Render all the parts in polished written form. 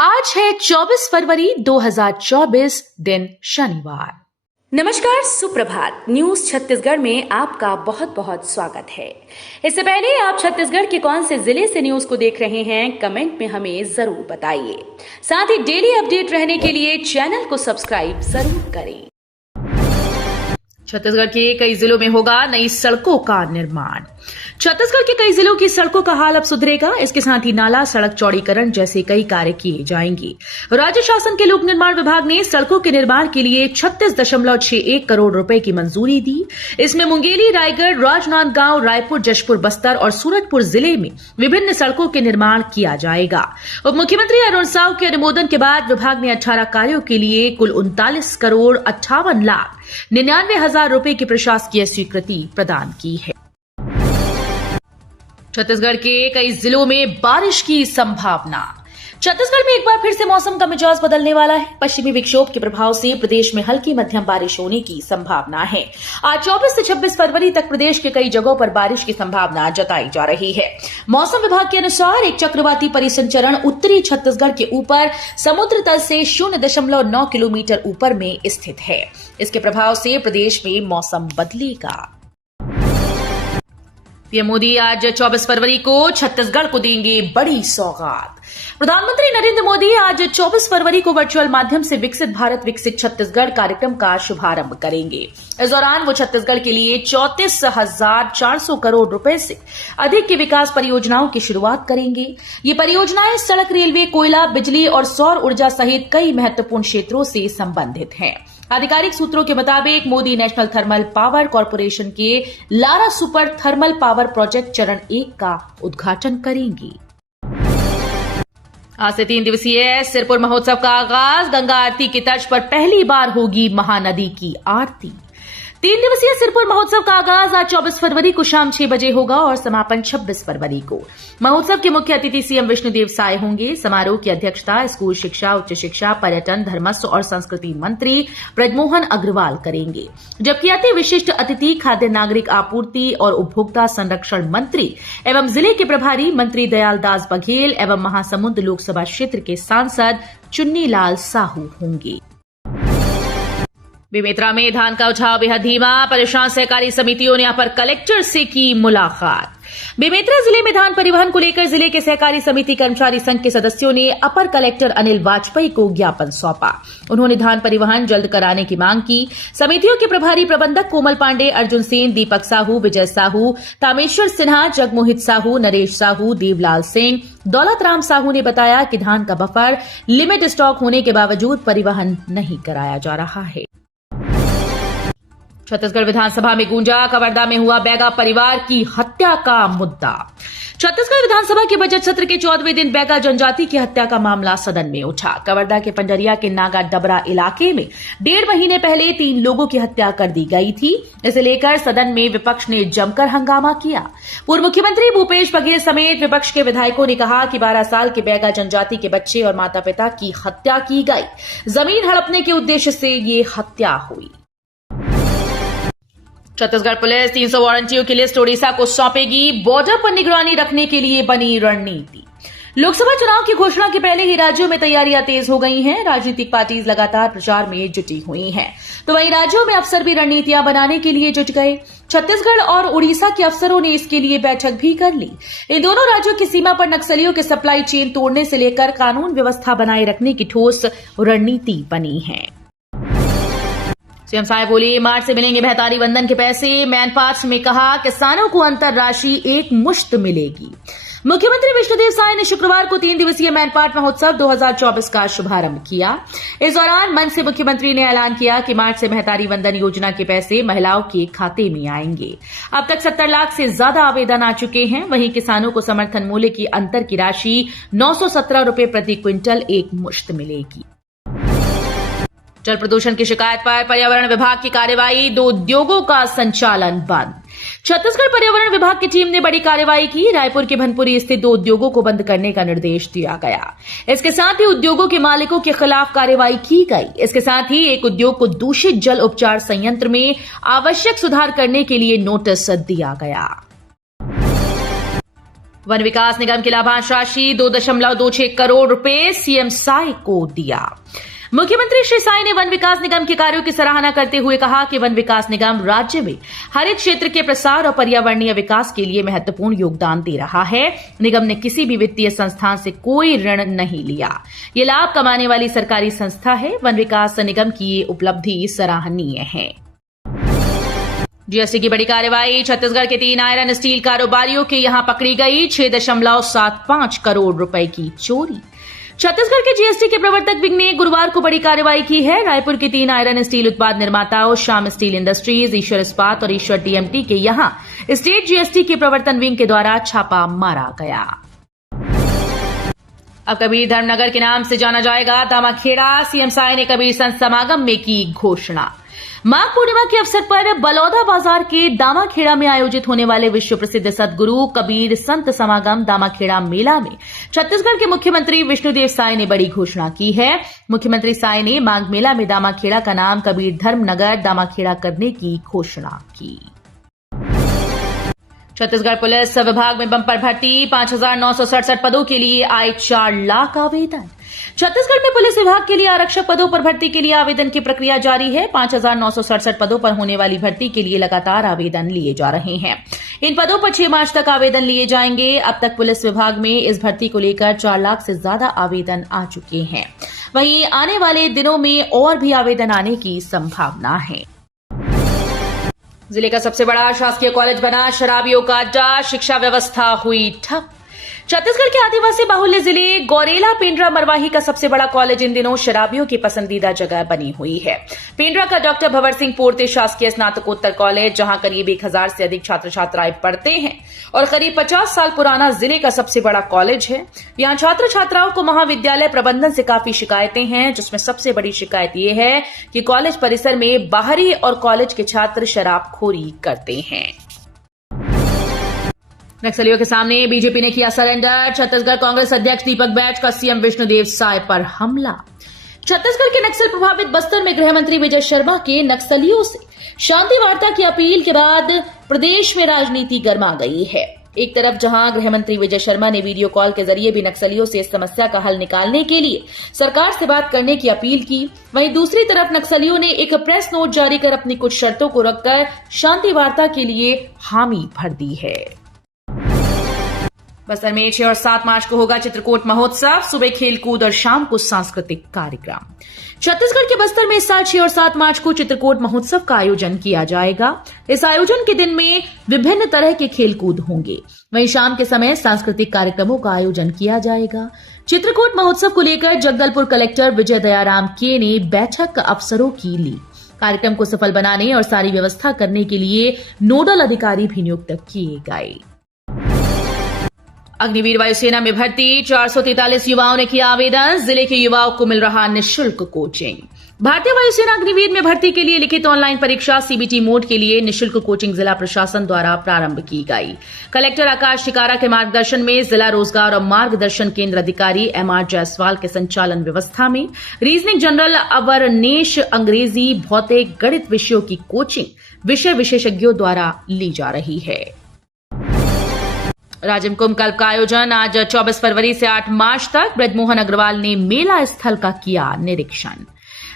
आज है 24 फरवरी 2024 दिन शनिवार। नमस्कार, सुप्रभात। न्यूज छत्तीसगढ़ में आपका बहुत बहुत स्वागत है। इससे पहले आप छत्तीसगढ़ के कौन से जिले से न्यूज को देख रहे हैं, कमेंट में हमें जरूर बताइए। साथ ही डेली अपडेट रहने के लिए चैनल को सब्सक्राइब जरूर करें। छत्तीसगढ़ के कई जिलों में होगा नई सड़कों का निर्माण। छत्तीसगढ़ के कई जिलों की सड़कों का हाल अब सुधरेगा। इसके साथ ही नाला सड़क चौड़ीकरण जैसे कई कार्य किए जाएंगे। राज्य शासन के लोक निर्माण विभाग ने सड़कों के निर्माण के लिए 36.61 करोड़ रुपए की मंजूरी दी। इसमें मुंगेली, रायगढ़, राजनांदगांव, रायपुर, जशपुर, बस्तर और सूरजपुर जिले में विभिन्न सड़कों के निर्माण किया जाएगा। उप मुख्यमंत्री अरुण साव के अनुमोदन के बाद विभाग ने 18 कार्यों के लिए कुल 39 करोड़ 58 लाख 99 हजार रुपए की प्रशासकीय स्वीकृति प्रदान की है। छत्तीसगढ़ के कई जिलों में बारिश की संभावना। छत्तीसगढ़ में एक बार फिर से मौसम का मिजाज बदलने वाला है। पश्चिमी विक्षोभ के प्रभाव से प्रदेश में हल्की मध्यम बारिश होने की संभावना है। आज 24 से 26 फरवरी तक प्रदेश के कई जगहों पर बारिश की संभावना जताई जा रही है। मौसम विभाग के अनुसार एक चक्रवाती परिसंचरण उत्तरी छत्तीसगढ़ के ऊपर समुद्र तल से 0.9 किलोमीटर ऊपर में स्थित है। इसके प्रभाव से प्रदेश में मौसम बदलेगा। पीएम मोदी आज 24 फरवरी को छत्तीसगढ़ को देंगे बड़ी सौगात। प्रधानमंत्री नरेंद्र मोदी आज 24 फरवरी को वर्चुअल माध्यम से विकसित भारत विकसित छत्तीसगढ़ कार्यक्रम का शुभारंभ करेंगे। इस दौरान वो छत्तीसगढ़ के लिए 34,400 करोड़ रुपए से अधिक की विकास परियोजनाओं की शुरुआत करेंगे। ये परियोजनाएं सड़क, रेलवे, कोयला, बिजली और सौर ऊर्जा सहित कई महत्वपूर्ण क्षेत्रों से संबंधित हैं। आधिकारिक सूत्रों के मुताबिक Modi National Thermal Power Corporation के Lara super thermal power project चरण 1 का उद्घाटन करेंगी। आज से 3 दिवसीय सिरपुर महोत्सव का आगाज। गंगा आरती की तर्ज पर पहली बार होगी महानदी की आरती। 3 दिवसीय सिरपुर महोत्सव का आगाज आज 24 फरवरी को शाम 6 बजे होगा और समापन 26 फरवरी को। महोत्सव के मुख्य अतिथि सीएम विष्णुदेव साय होंगे। समारोह की अध्यक्षता स्कूल शिक्षा, उच्च शिक्षा, पर्यटन, धर्मस्व और संस्कृति मंत्री ब्रजमोहन अग्रवाल करेंगे। जबकि अति विशिष्ट अतिथि खाद्य नागरिक आपूर्ति और उपभोक्ता संरक्षण मंत्री एवं जिले के प्रभारी मंत्री दयाल दास बघेल एवं महासमुंद लोकसभा क्षेत्र के सांसद चुन्नीलाल साहू होंगे। बेमेतरा में धान का उठाव बेहद धीमा। परेशान सहकारी समितियों ने अपर कलेक्टर से की मुलाकात। बेमेतरा जिले में धान परिवहन को लेकर जिले के सहकारी समिति कर्मचारी संघ के सदस्यों ने अपर कलेक्टर अनिल वाजपेयी को ज्ञापन सौंपा। उन्होंने धान परिवहन जल्द कराने की मांग की। समितियों के प्रभारी प्रबंधक कोमल पांडे, अर्जुन सेन, दीपक साहू, विजय साहू, तामेश्वर सिन्हा, जगमोहित साहू, नरेश साहू, देवलाल सिंह, दौलत राम साहू ने बताया कि धान का बफर लिमिट स्टॉक होने के बावजूद परिवहन नहीं कराया जा रहा है। छत्तीसगढ़ विधानसभा में गूंजा। कवर्धा में हुआ बैगा परिवार की हत्या का मुद्दा। छत्तीसगढ़ विधानसभा के बजट सत्र के 14वें दिन बैगा जनजाति की हत्या का मामला सदन में उठा। कवर्धा के पंडरिया के नागा डबरा इलाके में 1.5 महीने पहले 3 लोगों की हत्या कर दी गई थी। इसे लेकर सदन में विपक्ष ने जमकर हंगामा किया। पूर्व मुख्यमंत्री भूपेश बघेल समेत विपक्ष के विधायकों ने कहा कि 12 साल के बैगा जनजाति के बच्चे और माता पिता की हत्या की गई। जमीन हड़पने के उद्देश्य से ये हत्या हुई। छत्तीसगढ़ पुलिस 300 वारंटियों की लिस्ट ओडिशा को सौंपेगी। बॉर्डर पर निगरानी रखने के लिए बनी रणनीति। लोकसभा चुनाव की घोषणा के पहले ही राज्यों में तैयारियां तेज हो गई हैं। राजनीतिक पार्टीज लगातार प्रचार में जुटी हुई हैं, तो वहीं राज्यों में अफसर भी रणनीतियां बनाने के लिए जुट गए। छत्तीसगढ़ और उड़ीसा के अफसरों ने इसके लिए बैठक भी कर ली। इन दोनों राज्यों की सीमा पर नक्सलियों के सप्लाई चेन तोड़ने से लेकर कानून व्यवस्था बनाए रखने की ठोस रणनीति बनी है। सीएम साहब बोले, मार्च से मिलेंगे बेहतारी वंदन के पैसे। मैनपाट में कहा, किसानों को अंतर राशि एक मुश्त मिलेगी। मुख्यमंत्री विष्णुदेव साय ने शुक्रवार को 3 दिवसीय मैनपाट महोत्सव 2024 का शुभारंभ किया। इस दौरान मंच से मुख्यमंत्री ने ऐलान किया कि मार्च से बेहतारी वंदन योजना के पैसे महिलाओं के खाते में आएंगे। अब तक 70 लाख से ज्यादा आवेदन आ चुके हैं। वहीं किसानों को समर्थन मूल्य की अंतर की राशि 917 रुपए प्रति क्विंटल एक मुश्त मिलेगी। जल प्रदूषण की शिकायत पर पर्यावरण विभाग की कार्रवाई। 2 उद्योगों का संचालन बंद। छत्तीसगढ़ पर्यावरण विभाग की टीम ने बड़ी कार्रवाई की। रायपुर के भनपुरी स्थित 2 उद्योगों को बंद करने का निर्देश दिया गया। इसके साथ ही उद्योगों के मालिकों के खिलाफ कार्रवाई की गई। इसके साथ ही एक उद्योग को दूषित जल उपचार संयंत्र में आवश्यक सुधार करने के लिए नोटिस दिया गया। वन विकास निगम की लाभांश राशि 2.26 करोड़ रुपए सीएम साय को दिया। मुख्यमंत्री श्री साय ने वन विकास निगम के कार्यों की सराहना करते हुए कहा कि वन विकास निगम राज्य में हरित क्षेत्र के प्रसार और पर्यावरणीय विकास के लिए महत्वपूर्ण योगदान दे रहा है। निगम ने किसी भी वित्तीय संस्थान से कोई ऋण नहीं लिया। ये लाभ कमाने वाली सरकारी संस्था है। वन विकास निगम की ये उपलब्धि सराहनीय है। जीएसटी की बड़ी कार्रवाई। छत्तीसगढ़ के 3 आयरन स्टील कारोबारियों के यहां पकड़ी गई 6.75 करोड़ रुपए की चोरी। छत्तीसगढ़ के जीएसटी के प्रवर्तक विंग ने गुरुवार को बड़ी कार्रवाई की है। रायपुर के 3 आयरन स्टील उत्पाद निर्माताओं श्याम स्टील इंडस्ट्रीज, ईश्वर इस्पात और ईश्वर टीएमटी के यहां स्टेट जीएसटी के प्रवर्तन विंग के द्वारा छापा मारा गया। अब कबीर धर्मनगर के नाम से जाना जाएगा दामाखेड़ा। सीएम साय ने कबीर संत समागम में की घोषणा। माघ पूर्णिमा के अवसर पर बलौदा बाजार के दामाखेड़ा में आयोजित होने वाले विश्व प्रसिद्ध सद्गुरु कबीर संत समागम दामाखेड़ा मेला में छत्तीसगढ़ के मुख्यमंत्री विष्णुदेव साय ने बड़ी घोषणा की है। मुख्यमंत्री साय ने माघ मेला में दामाखेड़ा का नाम कबीर धर्मनगर दामाखेड़ा करने की घोषणा की। छत्तीसगढ़ पुलिस विभाग में बंपर भर्ती। 5,967 पदों के लिए आए 4 लाख आवेदन। छत्तीसगढ़ में पुलिस विभाग के लिए आरक्षक पदों पर भर्ती के लिए आवेदन की प्रक्रिया जारी है। 5,967 पदों पर होने वाली भर्ती के लिए लगातार आवेदन लिए जा रहे हैं। इन पदों पर 6 मार्च तक आवेदन लिए जाएंगे। अब तक पुलिस विभाग में इस भर्ती को लेकर 4 लाख से ज्यादा आवेदन आ चुके हैं। वहीं आने वाले दिनों में और भी आवेदन आने की संभावना है। जिले का सबसे बड़ा शासकीय कॉलेज बना शराबियों का अड्डा। शिक्षा व्यवस्था हुई ठप। छत्तीसगढ़ के आदिवासी बाहुल्य जिले गौरेला पेंड्रा मरवाही का सबसे बड़ा कॉलेज इन दिनों शराबियों की पसंदीदा जगह बनी हुई है। पेंड्रा का डॉक्टर भंवर सिंह पोर्ते शासकीय स्नातकोत्तर कॉलेज, जहां करीब 1,000 से अधिक छात्र छात्राएं पढ़ते हैं और करीब 50 साल पुराना जिले का सबसे बड़ा कॉलेज है। यहां छात्र छात्राओं को महाविद्यालय प्रबंधन से काफी शिकायतें हैं, जिसमें सबसे बड़ी शिकायत यह है कि कॉलेज परिसर में बाहरी और कॉलेज के छात्र शराबखोरी करते हैं। नक्सलियों के सामने बीजेपी ने किया सरेंडर। छत्तीसगढ़ कांग्रेस अध्यक्ष दीपक बैज का सीएम विष्णुदेव साय पर हमला। छत्तीसगढ़ के नक्सल प्रभावित बस्तर में गृह मंत्री विजय शर्मा के नक्सलियों से शांति वार्ता की अपील के बाद प्रदेश में राजनीति गर्मा गई है। एक तरफ जहां गृह मंत्री विजय शर्मा ने वीडियो कॉल के जरिए भी नक्सलियों से इस समस्या का हल निकालने के लिए सरकार से बात करने की अपील की, वहीं दूसरी तरफ नक्सलियों ने एक प्रेस नोट जारी कर अपनी कुछ शर्तों को रखकर शांति वार्ता के लिए हामी भर दी है। बस्तर में 6 और 7 मार्च को होगा चित्रकोट महोत्सव। सुबह खेलकूद और शाम को सांस्कृतिक कार्यक्रम। छत्तीसगढ़ के बस्तर में इस साल 6 और 7 मार्च को चित्रकोट महोत्सव का आयोजन किया जाएगा। इस आयोजन के दिन में विभिन्न तरह के खेलकूद होंगे, वहीं शाम के समय सांस्कृतिक कार्यक्रमों का आयोजन किया जाएगा। चित्रकोट महोत्सव को लेकर जगदलपुर कलेक्टर विजय दयाराम के ने बैठक अफसरों की ली। कार्यक्रम को सफल बनाने और सारी व्यवस्था करने के लिए नोडल अधिकारी भी नियुक्त किए गए। अग्निवीर वायुसेना में भर्ती। 443 युवाओं ने किया आवेदन। जिले के युवाओं को मिल रहा निःशुल्क कोचिंग। भारतीय वायुसेना अग्निवीर में भर्ती के लिए लिखित ऑनलाइन परीक्षा सीबीटी मोड के लिए निःशुल्क कोचिंग जिला प्रशासन द्वारा प्रारंभ की गई। कलेक्टर आकाश टिकारा के मार्गदर्शन में जिला रोजगार और मार्गदर्शन केंद्र अधिकारी एमआर जायसवाल के संचालन व्यवस्था में रीजनिंग जनरल, अवरनेश, अंग्रेजी, भौतिक, गणित विषयों की कोचिंग विषय विशेषज्ञों द्वारा ली जा रही है। राजिम कुंभ कल्प का आयोजन आज 24 फरवरी से 8 मार्च तक। ब्रजमोहन अग्रवाल ने मेला स्थल का किया निरीक्षण।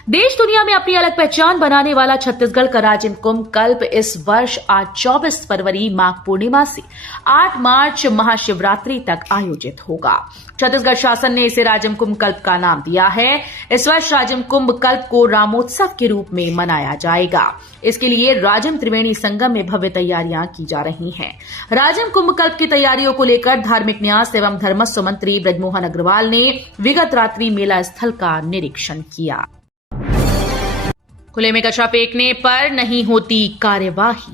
देश दुनिया में अपनी अलग पहचान बनाने वाला छत्तीसगढ़ का राजिम कुंभ कल्प इस वर्ष आज 24 फरवरी माघ पूर्णिमा से 8 मार्च महाशिवरात्रि तक आयोजित होगा। छत्तीसगढ़ शासन ने इसे राजिम कुंभ कल्प का नाम दिया है। इस वर्ष राजिम कुंभ कल्प को रामोत्सव के रूप में मनाया जाएगा। इसके लिए राजिम त्रिवेणी संगम में भव्य तैयारियां की जा रही हैं। राजिम कुंभ कल्प की तैयारियों को लेकर धार्मिक न्यास एवं धर्मस्व मंत्री ब्रजमोहन अग्रवाल ने विगत रात्रि मेला स्थल का निरीक्षण किया। खुले में कचरा फेंकने पर नहीं होती कार्यवाही।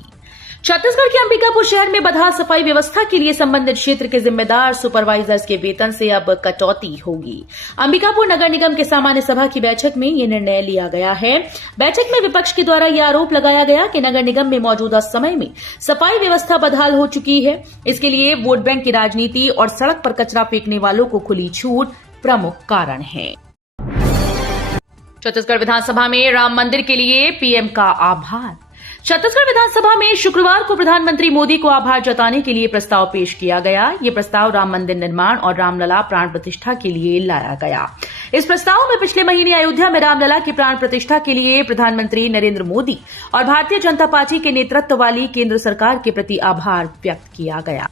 छत्तीसगढ़ के अंबिकापुर शहर में बदहाल सफाई व्यवस्था के लिए संबंधित क्षेत्र के जिम्मेदार सुपरवाइजर्स के वेतन से अब कटौती होगी। अंबिकापुर नगर निगम के सामान्य सभा की बैठक में यह निर्णय लिया गया है। बैठक में विपक्ष के द्वारा यह आरोप लगाया गया कि नगर निगम में मौजूदा समय में सफाई व्यवस्था बदहाल हो चुकी है। इसके लिए वोट बैंक की राजनीति और सड़क पर कचरा फेंकने वालों को खुली छूट प्रमुख कारण है। छत्तीसगढ़ विधानसभा में राम मंदिर के लिए पीएम का आभार। छत्तीसगढ़ विधानसभा में शुक्रवार को प्रधानमंत्री मोदी को आभार जताने के लिए प्रस्ताव पेश किया गया। ये प्रस्ताव राम मंदिर निर्माण और रामलला प्राण प्रतिष्ठा के लिए लाया गया। इस प्रस्ताव में पिछले महीने अयोध्या में रामलला की प्राण प्रतिष्ठा के लिए प्रधानमंत्री नरेंद्र मोदी और भारतीय जनता पार्टी के नेतृत्व वाली केंद्र सरकार के प्रति आभार व्यक्त किया गया।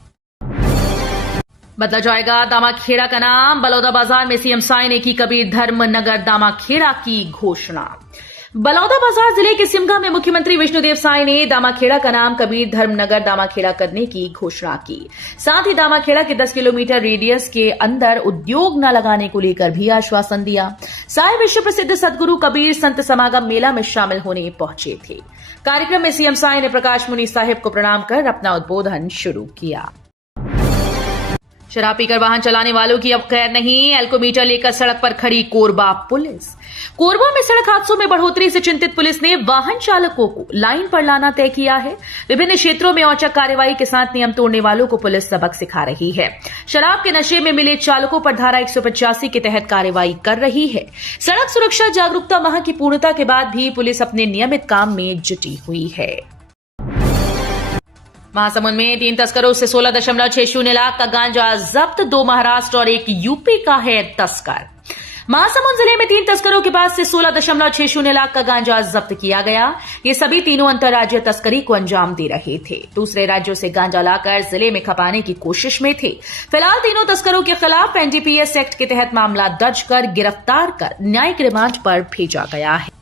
बदला जाएगा दामाखेड़ा का नाम। बलौदाबाजार में सीएम साय ने की कबीर धर्म नगर दामाखेड़ा की घोषणा। बलौदाबाजार जिले के सिमगा में मुख्यमंत्री विष्णुदेव साय ने दामाखेड़ा का नाम कबीर धर्म नगर दामाखेड़ा करने की घोषणा की। साथ ही दामाखेड़ा के 10 किलोमीटर रेडियस के अंदर उद्योग न लगाने को लेकर भी आश्वासन दिया। साय विश्व प्रसिद्ध सदगुरु कबीर संत समागम मेला में शामिल होने पहुंचे थे। कार्यक्रम में सीएम साय ने प्रकाश मुनि साहिब को प्रणाम कर अपना उद्बोधन शुरू किया। शराब पीकर वाहन चलाने वालों की अब खैर नहीं। एल्कोमीटर लेकर सड़क पर खड़ी कोरबा पुलिस। कोरबा में सड़क हादसों में बढ़ोतरी से चिंतित पुलिस ने वाहन चालकों को लाइन पर लाना तय किया है। विभिन्न क्षेत्रों में औचक कार्रवाई के साथ नियम तोड़ने वालों को पुलिस सबक सिखा रही है। शराब के नशे में मिले चालकों पर धारा 185 के तहत कार्रवाई कर रही है। सड़क सुरक्षा जागरूकता माह की पूर्णता के बाद भी पुलिस अपने नियमित काम में जुटी हुई है। महासमुंद में 3 तस्करों से 16.60 लाख का गांजा जब्त। 2 महाराष्ट्र और 1 यूपी का है तस्कर। महासमुंद जिले में 3 तस्करों के पास से 16.60 लाख का गांजा जब्त किया गया। ये सभी तीनों अंतर्राज्यीय तस्करी को अंजाम दे रहे थे। दूसरे राज्यों से गांजा लाकर जिले में खपाने की कोशिश में थे। फिलहाल तीनों तस्करों के खिलाफ एनडीपीएस एक्ट के तहत मामला दर्ज कर गिरफ्तार कर न्यायिक रिमांड पर भेजा गया है।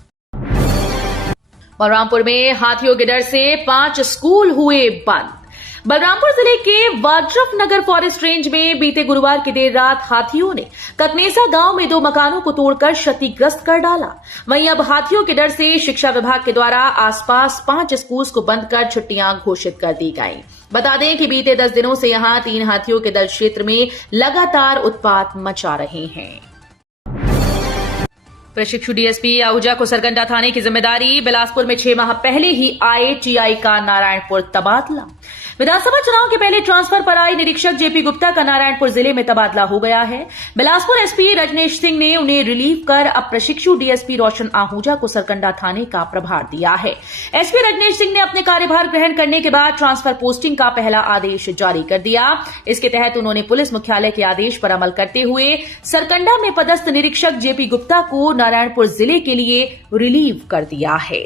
बलरामपुर में हाथियों के डर से 5 स्कूल हुए बंद। बलरामपुर जिले के वाड्रफ नगर फॉरेस्ट रेंज में बीते गुरुवार की देर रात हाथियों ने ककनेसा गांव में 2 मकानों को तोड़कर क्षतिग्रस्त कर डाला। वहीं अब हाथियों के डर से शिक्षा विभाग के द्वारा आसपास 5 स्कूल को बंद कर छुट्टियां घोषित कर दी गई। बता दें कि बीते 10 दिनों से यहां 3 हाथियों के दल क्षेत्र में लगातार उत्पात मचा रहे हैं। प्रशिक्षु डीएसपी आहूजा को सरकंडा थाने की जिम्मेदारी। बिलासपुर में 6 माह पहले ही आए टीआई का नारायणपुर तबादला। विधानसभा चुनाव के पहले ट्रांसफर पर आए निरीक्षक जेपी गुप्ता का नारायणपुर जिले में तबादला हो गया है। बिलासपुर एसपी रजनेश सिंह ने उन्हें रिलीव कर अब प्रशिक्षु डीएसपी रोशन आहूजा को सरकंडा थाने का प्रभार दिया है। एसपी रजनेश सिंह ने अपने कार्यभार ग्रहण करने के बाद ट्रांसफर पोस्टिंग का पहला आदेश जारी कर दिया। इसके तहत उन्होंने पुलिस मुख्यालय के आदेश पर अमल करते हुए सरकंडा में पदस्थ निरीक्षक जेपी गुप्ता को नारायणपुर जिले के लिए रिलीव कर दिया है।